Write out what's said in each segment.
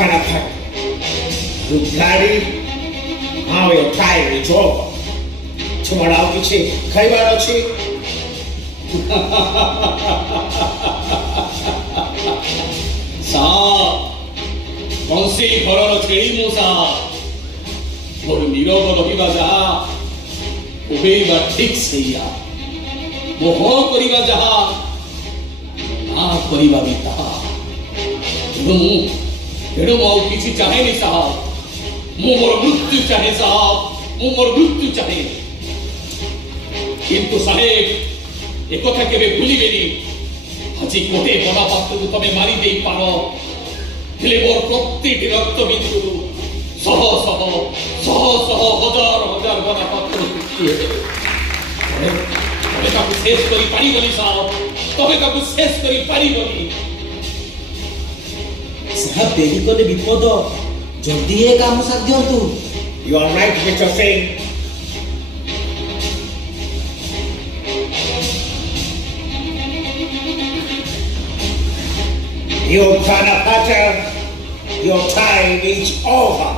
खाना खा गाड़ी हाँ your time is over तुम्हारा और किसी खाइबार अच्छी साहब कौन सी घरर छेड़ी मु साहब मोर नीरव रहिबा जहा उबेइबा ठीक सैया मोह करिबा जहा ना करिबा भी ताहा तेणु मु किसी चाहेनी साहब मु मोर मृत्यु चाहे साहब मु मोर मृत्यु चाहे किंतु साहेब एक कथा केबे भूलिबेनी আজি কোটে বড় পাত্রକୁ তবে মারি দেই পারো হেলে মোর প্রত্যেকটি রক্তবিন্দু সহ সহ সহ সহ হাজার হাজার বড় পাত্র সৃষ্টি হবে তবে তাকে শেষ করি পারিবনি সাহেব তবে তাকে শেষ করি পারিবনি সাহেব দেরি কলে বিপদ জলদি এ কাম সাথ দিয়ন্তু you are right Mr. Singh You Panapacha, your time is over.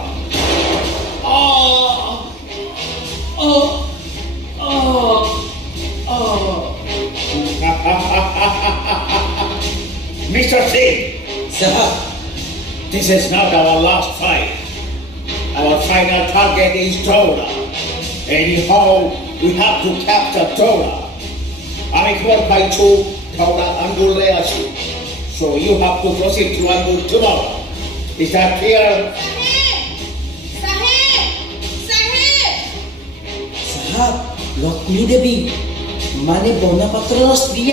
Mr. Singh, sir, this is not our last fight. Our final target is Dola. Anyhow, we have to capture Dola. I can by two Dola Angulayashi. So you have to proceed to Angul tomorrow. Is that clear? Sahab, Lakshmi Devi, mane Bonapatra स्त्री